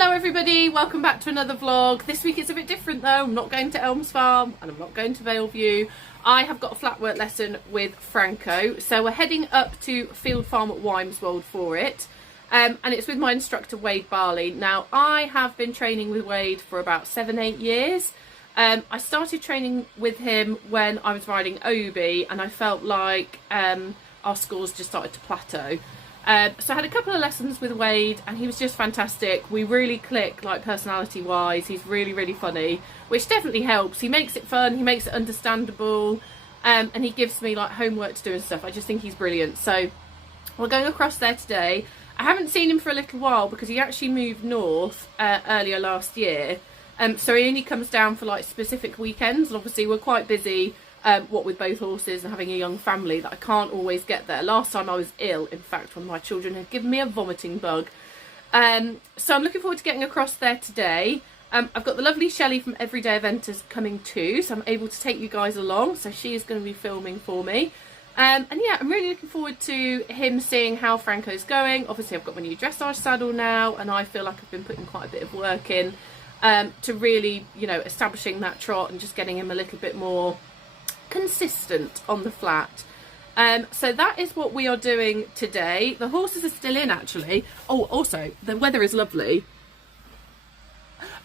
Hello everybody, welcome back to another vlog. This week it's a bit different though. I'm not going to Elms Farm and I'm not going to Valeview. I have got a flatwork lesson with Franco, so we're heading up to Field Farm at Wymeswold for it. And it's with my instructor Wade Barley. Now I have been training with Wade for about 7-8 years. I started training with him when I was riding Obi and I felt like our scores just started to plateau. So I had a couple of lessons with Wade and he was just fantastic. We really click, like, personality wise. He's really funny, which definitely helps. He makes it fun, he makes it understandable, and he gives me like homework to do and stuff. I just think he's brilliant. So we're going across there today. I haven't seen him for a little while because he actually moved north earlier last year. So he only comes down for like specific weekends, and obviously we're quite busy what with both horses and having a young family, that I can't always get there. Last time I was ill, in fact, when my children had given me a vomiting bug. So I'm looking forward to getting across there today. I've got the lovely Shelley from Everyday Eventers coming too, so I'm able to take you guys along. So she is going to be filming for me. And yeah, I'm really looking forward to him seeing how Franco's going. Obviously I've got my new dressage saddle now and I feel like I've been putting quite a bit of work in to really, you know, establishing that trot and just getting him a little bit more consistent on the flat. So that is what we are doing today. The horses are still in actually. Oh, also the weather is lovely,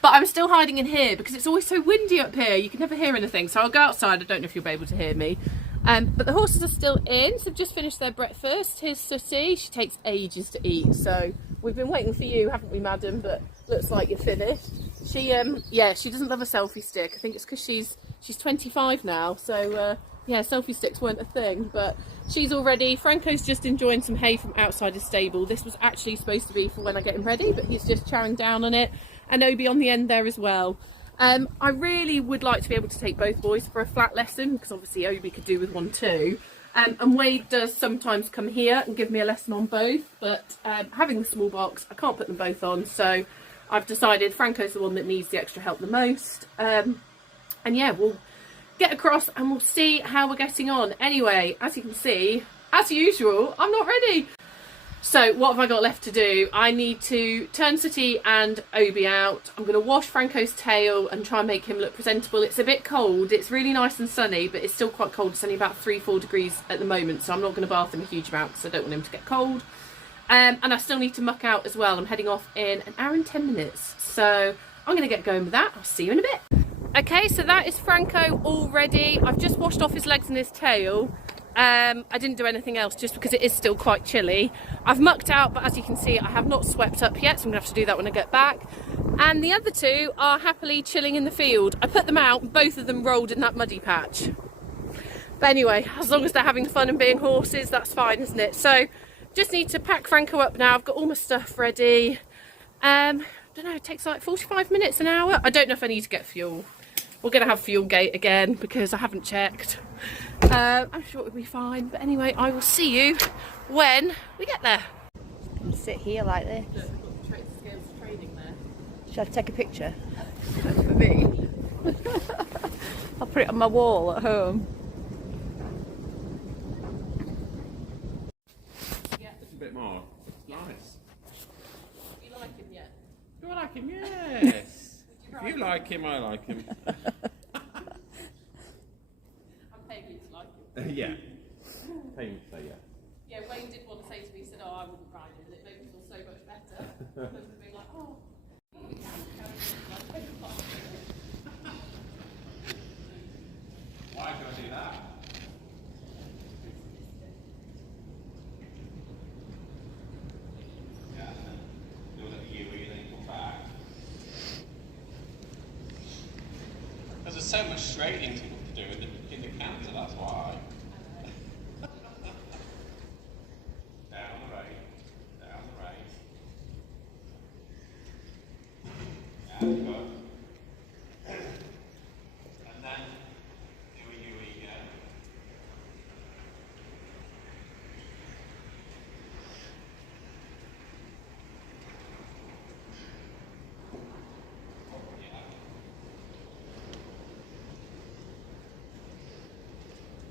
but I'm still hiding in here because it's always so windy up here. You can never hear anything, so I'll go outside. I don't know if you'll be able to hear me. But the horses are still in, so they've just finished their breakfast. Here's Sooty. She takes ages to eat, so we've been waiting for you, haven't we, madam? But looks like you're finished. She yeah, she doesn't love a selfie stick. I think it's because she's 25 now, so yeah, selfie sticks weren't a thing. But she's all ready. Franco's just enjoying some hay from outside his stable. This was actually supposed to be for when I get him ready, but he's just chowing down on it. And Obi on the end there as well. I really would like to be able to take both boys for a flat lesson, because obviously Obi could do with one too. And Wade does sometimes come here and give me a lesson on both, but having the small box, I can't put them both on, so I've decided Franco's the one that needs the extra help the most. And yeah, we'll get across and we'll see how we're getting on. Anyway, as you can see, as usual, I'm not ready. So what have I got left to do? I need to turn Sooty and Obi out. I'm going to wash Franco's tail and try and make him look presentable. It's a bit cold. It's really nice and sunny, but it's still quite cold. It's only about 3-4 degrees at the moment, so I'm not going to bath him a huge amount because I don't want him to get cold. And I still need to muck out as well. I'm heading off in an hour and 10 minutes. So I'm going to get going with that. I'll see you in a bit. Okay, so that is Franco all ready. I've just washed off his legs and his tail. I didn't do anything else just because it is still quite chilly. I've mucked out, but as you can see, I have not swept up yet, so I'm going to have to do that when I get back. And the other two are happily chilling in the field. I put them out and both of them rolled in that muddy patch. But anyway, as long as they're having fun and being horses, that's fine, isn't it? So just need to pack Franco up now. I've got all my stuff ready. I don't know, it takes like 45 minutes, an hour. I don't know if I need to get fuel. We're going to have fuel gate again because I haven't checked. I'm sure it'll be fine. But anyway, I will see you when we get there. Can sit here like this. Look, we've got the scales of training there. Should I take a picture? For me. I'll put it on my wall at home. Yeah. Just a bit more. Nice. Do you like him yet? Do I like him? Yes. If you like him, I like him. I'm paying you to like him. Yeah. Paying to say yeah. Yeah, Wayne did want to say to me, he said, oh, I wouldn't ride him. It made me feel so much better. Than being like, oh. Why do I do that? Yeah. Do it at you where you then come back. Because there's so much straightening to do in the canter, that's why. Down the right. Down the right. Yeah, good. And then do a U again.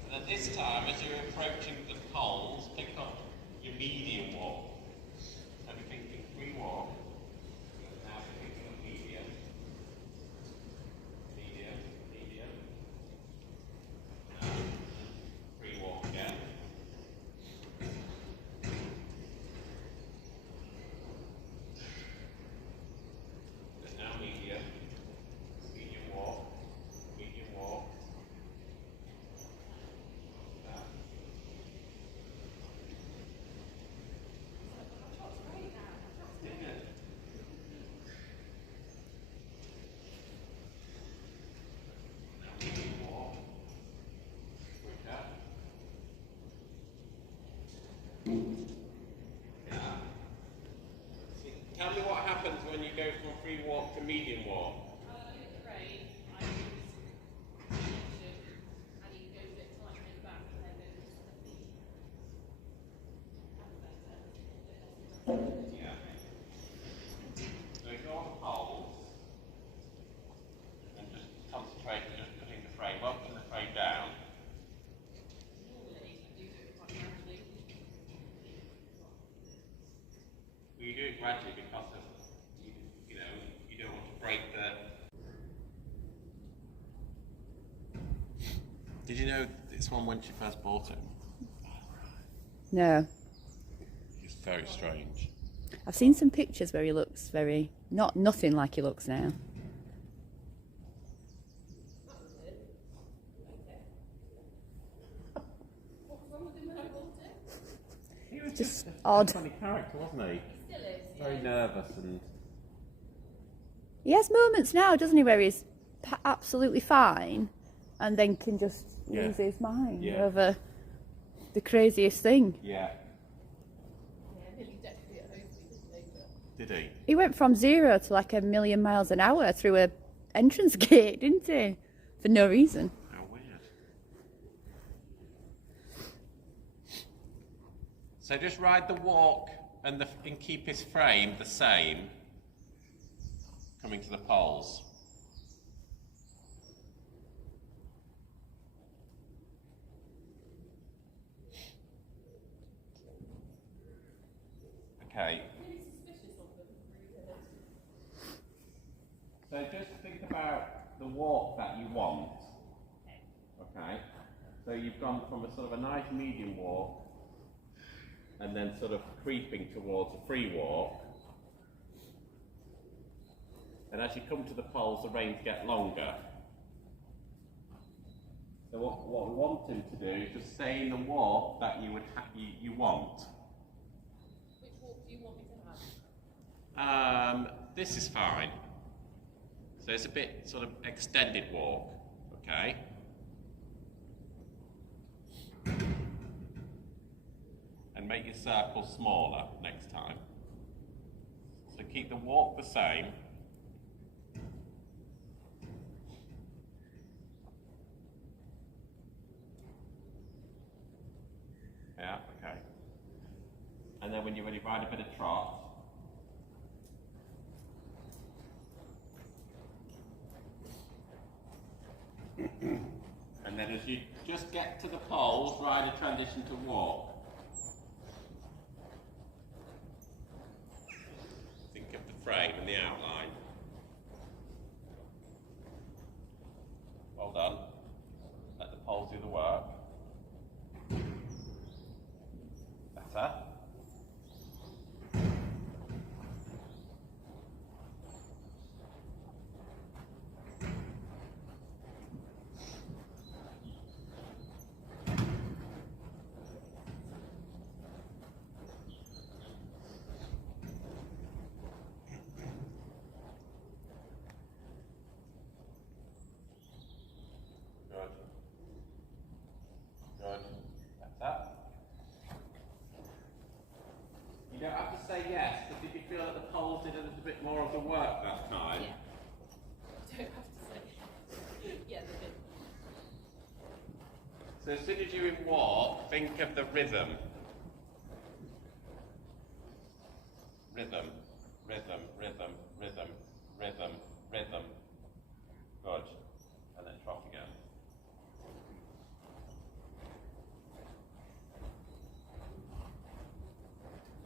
And then this time, as you're approaching the poles, pick up your medium walk. So be thinking free walk. Now Tell me what happens when you go from free walk to medium walk. Yeah. So ignore the poles and just concentrate on just putting the frame up and the frame down. Well, you do it gradually because of, you know, you don't want to break the... Did you know this one when she first bought it? No. It's very strange. I've seen some pictures where he looks very, nothing like he looks now. He was Just a odd. funny character, wasn't he? He still is. Very nervous and... He has moments now, doesn't he, where he's absolutely fine and then can just lose his mind over the craziest thing. Yeah. Did he? He went from 0 to like 1,000,000 miles an hour through a entrance gate, didn't he? For no reason. How weird. So just ride the walk and keep his frame the same, coming to the poles. Okay. So just think about the walk that you want. Okay. So you've gone from a sort of a nice medium walk and then sort of creeping towards a free walk. And as you come to the poles, the reins get longer. So what we want him to do is just stay in the walk that you want. Which walk do you want me to have? This is fine. So it's a bit sort of extended walk, okay? And make your circle smaller next time. So keep the walk the same. Yeah, okay. And then when you're ready, ride a bit of trot. And then as you just get to the poles, ride a transition to walk. Think of the frame and the outline. Well done. Let the poles do the work. Better. You don't have to say yes, but did you feel that the poles did a little bit more of the work that time? Yeah. Don't have to say. Yeah, they did. So as soon as you're in walk, think of the rhythm. Rhythm, rhythm, rhythm, rhythm, rhythm, rhythm. Good. And then trot again.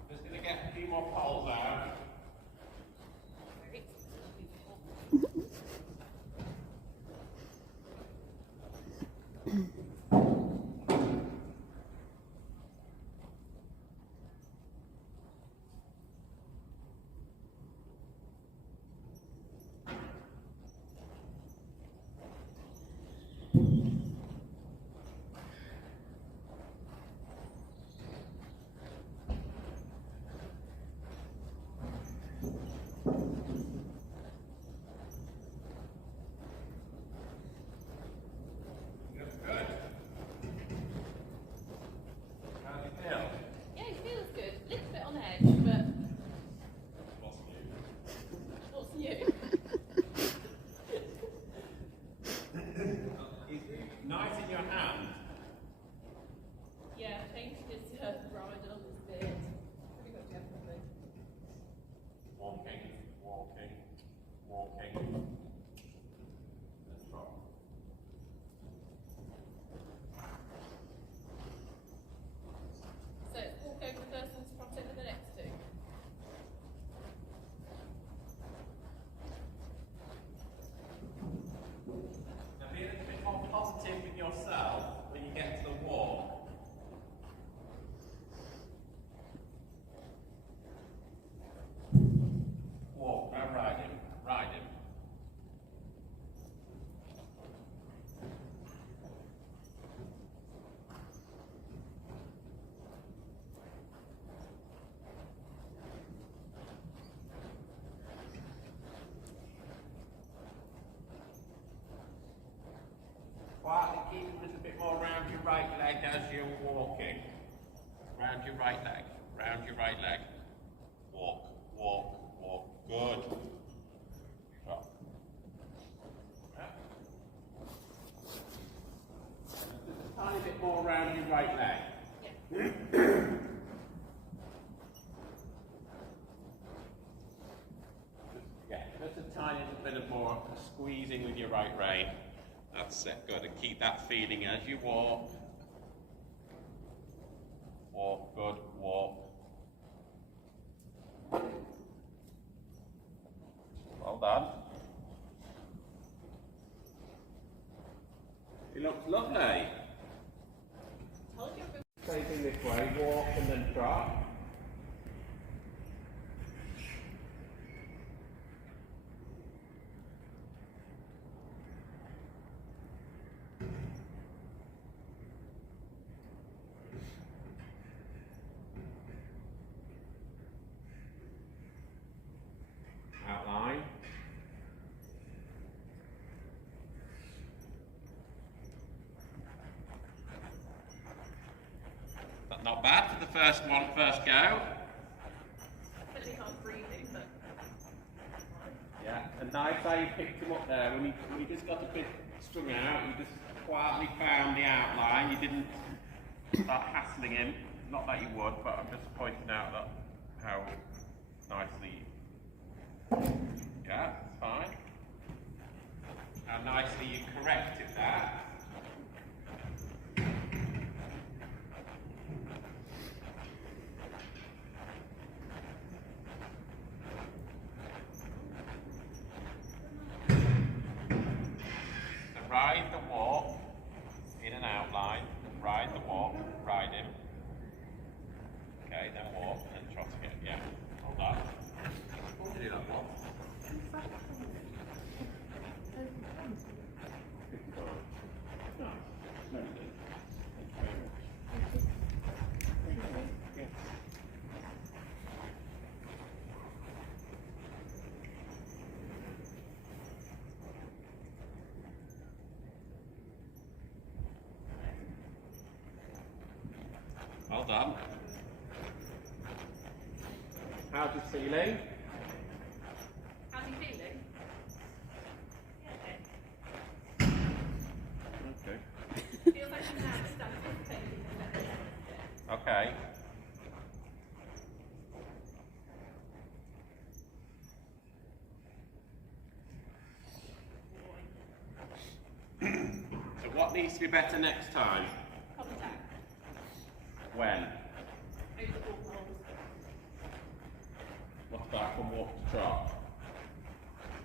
Just going to get a few more poles out. right leg, round your right leg. Walk, walk, walk, good. Drop. Yeah. Just a tiny bit more around your right leg. Yeah. Just a tiny little bit of more squeezing with your right rein. That's it, good. And keep that feeling as you walk. Walk, good, walk. Well done. It looks lovely. Facing this way, walk and then drop. Outline. But not bad for the first go. Yeah, and nice how you picked him up there. When you just got a bit strung out, you just quietly found the outline. You didn't start hassling him. Not that you would, but I'm just pointing out that how nicely. Yeah, it's fine. How nicely you corrected that. So ride the walk in an outline. Ride the walk, ride him. Okay, then walk and trot again. Yeah, hold on. Do that one. Well done. How's he feeling? How's he feeling? Okay. Feels like he's now standing. Okay. So what needs to be better next time? Contact. When? Over the ball holes. What's that from walk to trot?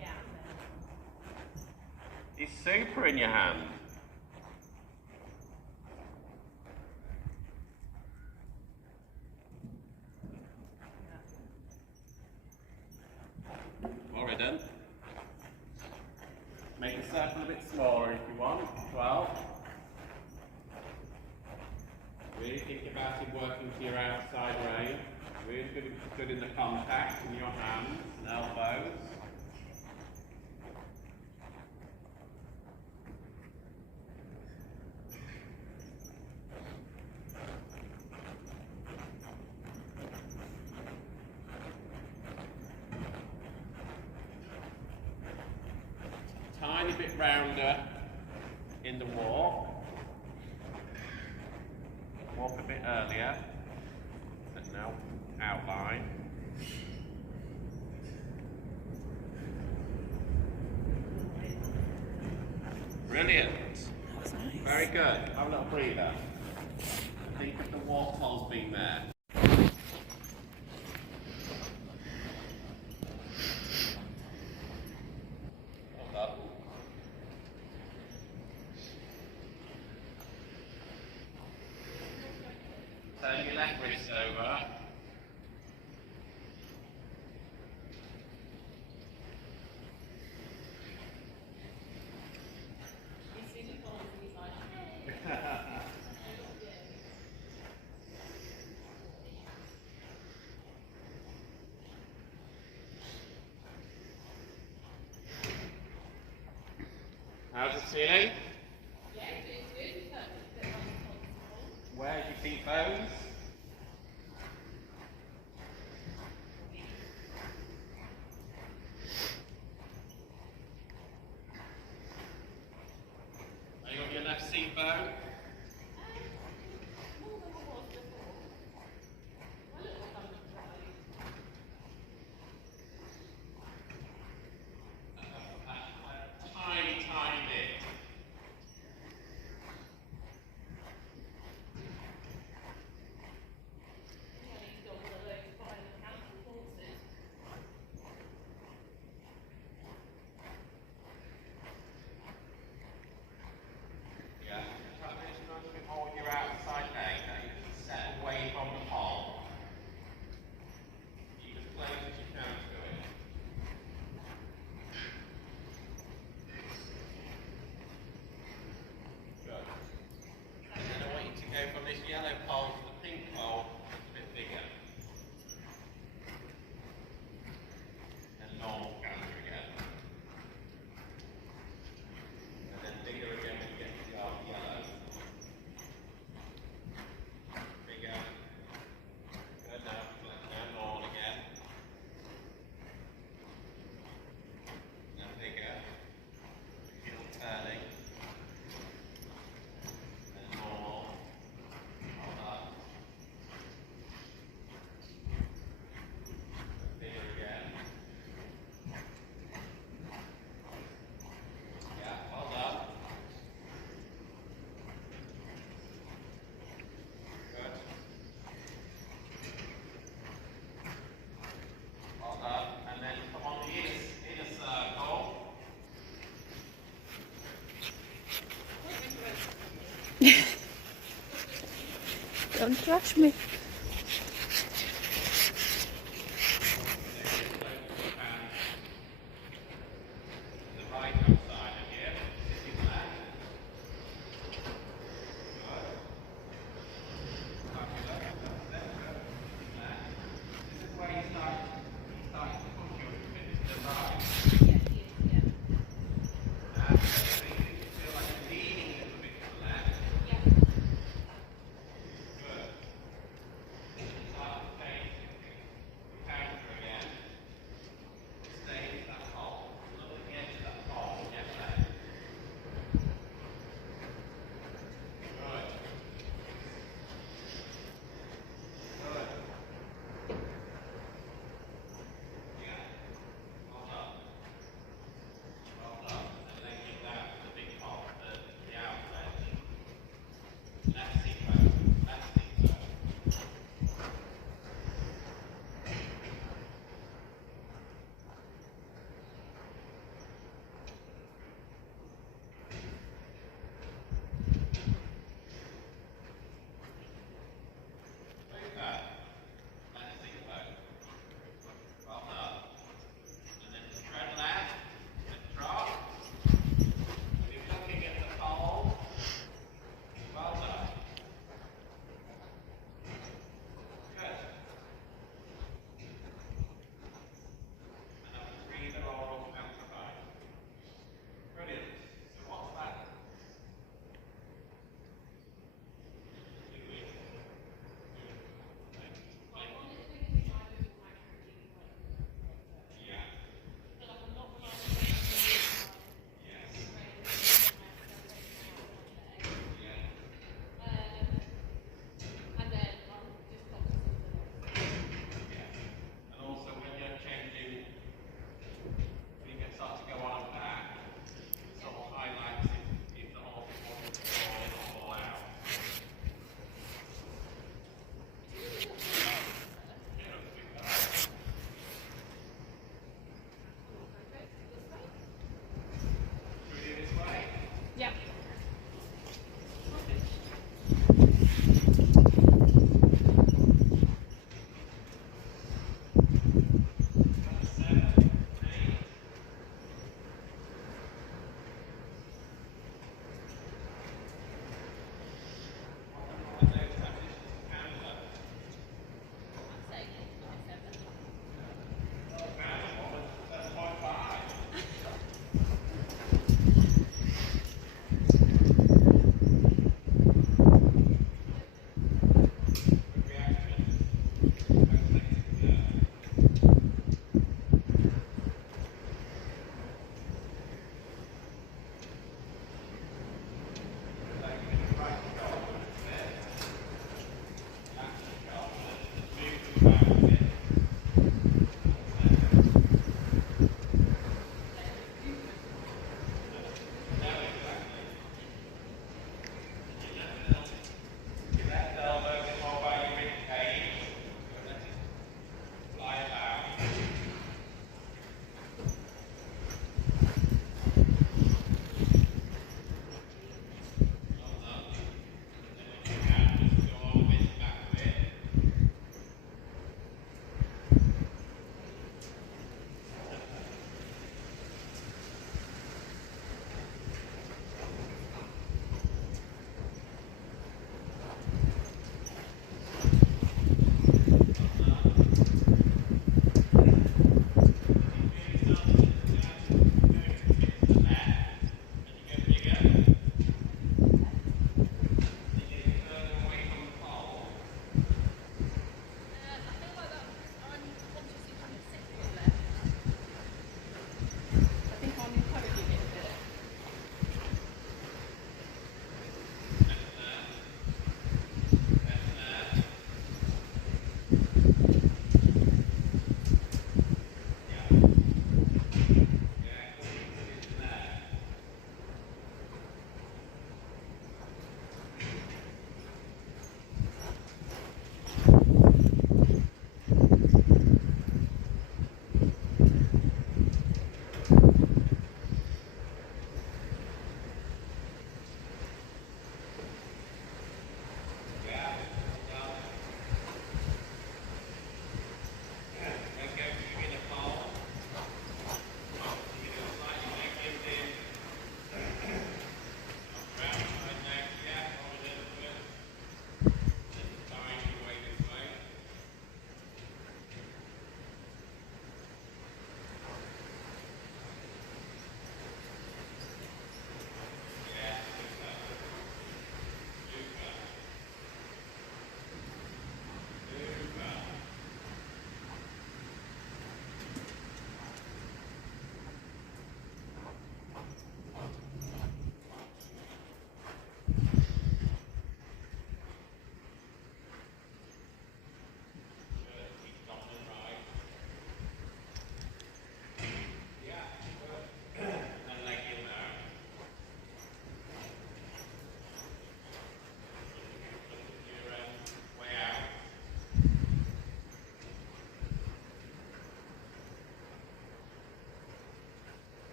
Yeah. He's super in your hand. Alright then. Make the circle a bit smaller if you want. 12. Really think about it working to your outside rein. Really good in the contact in your hands and elbows. Tiny bit rounder in the walk. Walk a bit earlier. And now outline. Brilliant. That was nice. Very good. Have a little breather. Think of the walk holes being there. Well done. Turn your leg wrist over. How's it feeling? Yeah, it's good. Where's your feet bones? bow. Tiny bit. Yeah, try to make sure you hold your outside leg, that you can set away from the pole. Keep as close as you can to it. Good. And then I want you to go from this yellow pole to the pink pole, a bit bigger. And normal counter again. And then bigger again when you get to the dark yellow. Bigger. Good, now normal again. Now bigger. Feel turning. And normal. Hold up. Bigger again. Yeah, hold up. Good. Hold up, and then come on the inner circle. Don't trash me. The right hand side of you, sitting left. Good. Fabulous. That's it. Good. Sitting left. This is where you start to push your feet to the right. And so you feel like you're leaning a little bit to the left. Good. Start to face the counter again. Stay with that pole. Look at the edge of that pole. Yes, left. Good. Good. Yeah. Hold up.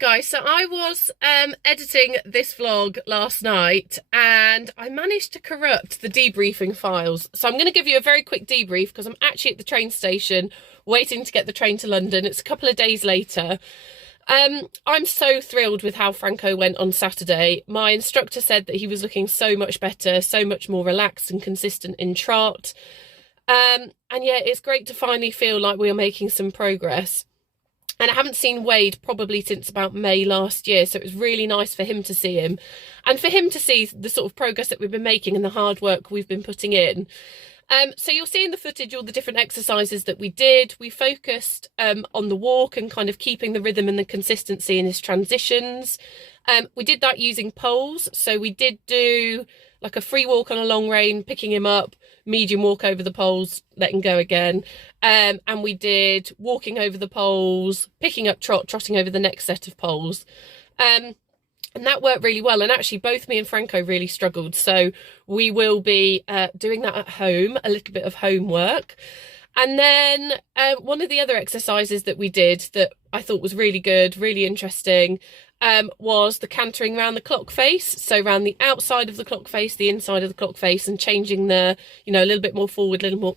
Right guys, so I was editing this vlog last night and I managed to corrupt the debriefing files. So I'm going to give you a very quick debrief because I'm actually at the train station waiting to get the train to London. It's a couple of days later. I'm so thrilled with how Franco went on Saturday. My instructor said that he was looking so much better, so much more relaxed and consistent in trot. And yeah, it's great to finally feel like we are making some progress. And I haven't seen Wade probably since about May last year, so it was really nice for him to see him. And for him to see the sort of progress that we've been making and the hard work we've been putting in. So you'll see in the footage all the different exercises that we did. We focused on the walk and kind of keeping the rhythm and the consistency in his transitions. We did that using poles. So we did do like a free walk on a long rein, picking him up, medium walk over the poles, letting go again. And we did walking over the poles, picking up trot, trotting over the next set of poles. And that worked really well. And actually both me and Franco really struggled. So we will be doing that at home, a little bit of homework. And then one of the other exercises that we did that I thought was really good, really interesting, was the cantering around the clock face. So around the outside of the clock face, the inside of the clock face, and changing the, you know, a little bit more forward, a little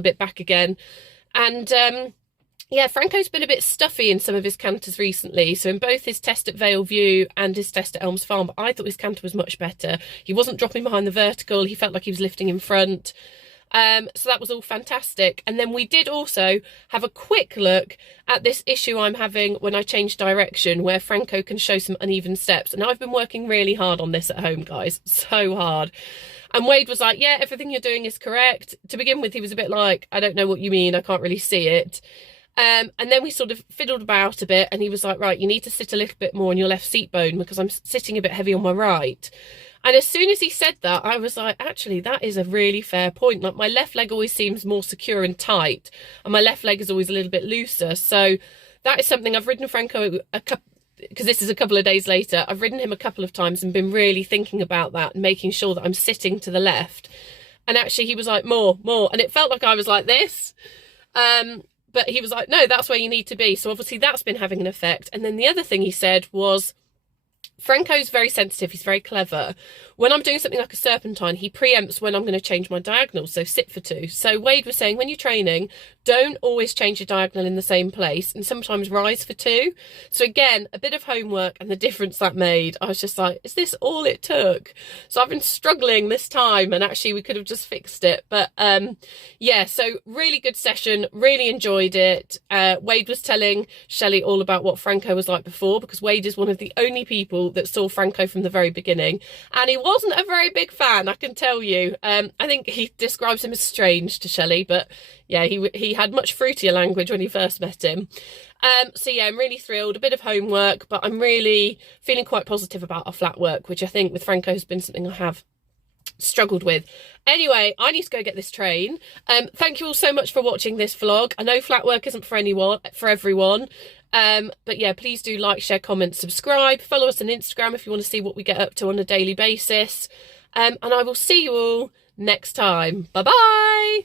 bit back again. And yeah, Franco's been a bit stuffy in some of his canters recently. So in both his test at Vale View and his test at Elms Farm, but I thought his canter was much better. He wasn't dropping behind the vertical. He felt like he was lifting in front. So that was all fantastic. And then we did also have a quick look at this issue I'm having when I change direction, where Franco can show some uneven steps. And I've been working really hard on this at home, guys, so hard. And Wade was like, yeah, everything you're doing is correct. To begin with, he was a bit like, I don't know what you mean, I can't really see it. And then we sort of fiddled about a bit and he was like, right, you need to sit a little bit more on your left seat bone because I'm sitting a bit heavy on my right. And as soon as he said that, I was like, actually, that is a really fair point. Like, my left leg always seems more secure and tight, and my left leg is always a little bit looser. So that is something I've ridden Franco because this is a couple of days later. I've ridden him a couple of times and been really thinking about that and making sure that I'm sitting to the left. And actually, he was like, more. And it felt like I was like this. But he was like, no, that's where you need to be. So obviously that's been having an effect. And then the other thing he said was, Franco's very sensitive, he's very clever. When I'm doing something like a serpentine, he preempts when I'm going to change my diagonal, so sit for two. So Wade was saying, when you're training, don't always change your diagonal in the same place and sometimes rise for two. So again, a bit of homework and the difference that made. I was just like, is this all it took? So I've been struggling this time and actually we could have just fixed it. But yeah, so really good session, really enjoyed it. Wade was telling Shelley all about what Franco was like before, because Wade is one of the only people that saw Franco from the very beginning, and he wasn't a very big fan, I can tell you. I think he describes him as strange to Shelley, but yeah, he had much fruitier language when he first met him. So yeah, I'm really thrilled. A bit of homework, but I'm really feeling quite positive about our flat work, which I think with Franco has been something I have struggled with. Anyway, I need to go get this train. Thank you all so much for watching this vlog. I know flat work isn't for everyone. But yeah, please do like, share, comment, subscribe, follow us on Instagram if you want to see what we get up to on a daily basis. And I will see you all next time. Bye bye.